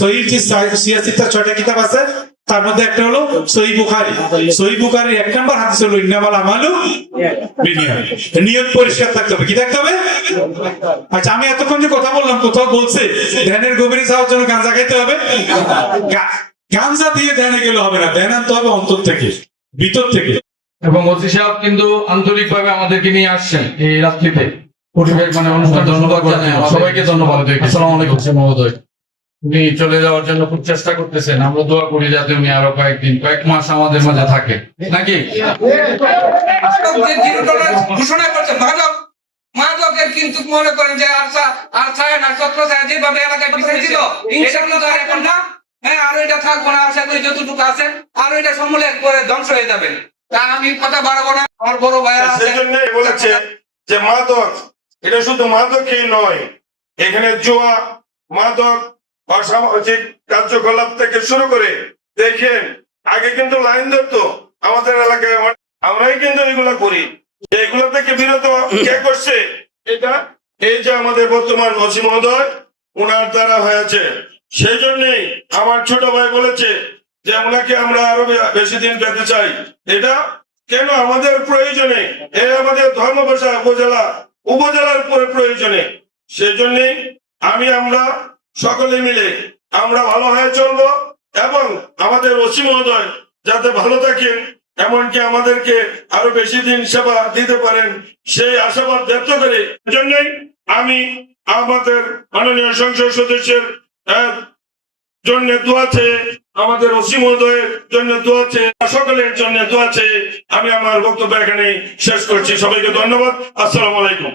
সহিহ যে 86টা কিতাব আছে তার মধ্যে একটা হলো সহিহ বুখারী। সহিহ বুখারীর 1 নম্বর হাদিস হলো ইন্নামাল আমালু বিনিয়াত। নিয়ত পরিষ্কার থাকতে হবে। কি থাকতে হবে? আচ্ছা, আমি এতক্ষণ যে কথা বললাম, কোথাও বলছে ধ্যানের গভীরে যাওয়ার জন্য গাঁজা খাইতে হবে? গাঁজা দিয়ে ধ্যানে গেলে হবে না, ধ্যান আনতে হবে অন্তর থেকে, ভিতর থেকে। এবং ওসি সাহেব কিন্তু আন্তরিকভাবে আমাদেরকে নিয়ে আসছেন এই রাত্রিতে পরিবেশ অনুষ্ঠান। ধন্যবাদ জানাই সবাইকে। ধন্যবাদ। আসসালামু আলাইকুম মহোদয়। উনি চলে যাওয়ার জন্য খুব চেষ্টা করতেছেন, আমরা দোয়া করি যাতে উনি আরো কয়েক মাস আমাদের মাঝে থাকে, নাকি? ঘোষণা করছে মাদকের, কিন্তু মনে করেন যে যেভাবে এলাকায় পিছিয়ে ছিল, ইনশাআল্লাহ এখন না, হ্যাঁ, আর এটা থাকবো না। আশা করি যতটুকু আছে আর এটা সমূলে একবারে ধ্বংস হয়ে যাবে। তা আমি কথা বাড়াবো না, আমার বড় ভাইয়া সেজন্যই বলেছে যে মাদক এটা শুধু মাদকই নয়, এখানে জুয়া, মাদক, অসামাজিক কার্যকলাপ থেকে শুরু করে দেখেন আগে কিন্তু লাইন ধরতো আমাদের এলাকায়, আমরাই কিন্তু এগুলা করি। এগুলো থেকে বিরত কে করছে? এটা এই যে আমাদের বর্তমান ওসি মহোদয়, ওনার দ্বারা হয়েছে। সেই জন্যই আমার ছোট ভাই বলেছে যে ওনাকে আমরা আরো বেশি দিন পেতে চাই। এটা কেন আমাদের প্রয়োজনে, আমাদের ধর্মপাশা উপজেলার প্রয়োজনে। সেই জন্যই আমরা সকলে মিলে আমরা ভালো হয়ে চলবো এবং আমাদের ওসি মহোদয় যাতে ভালো থাকেন, এমনকি আমাদেরকে আরো বেশি দিন সেবা দিতে পারেন, সেই আশাবাদ ব্যক্ত করে জন্যই আমি আমাদের মাননীয় সংসদ সদস্যের জন্য দোয়া চেয়ে, আমাদের ওসি মহোদয়ের জন্য দোয়া চেয়ে, সকলের জন্য দোয়া চেয়ে আমি আমার বক্তব্য এখানে শেষ করছি। সবাইকে ধন্যবাদ। আসসালামু আলাইকুম।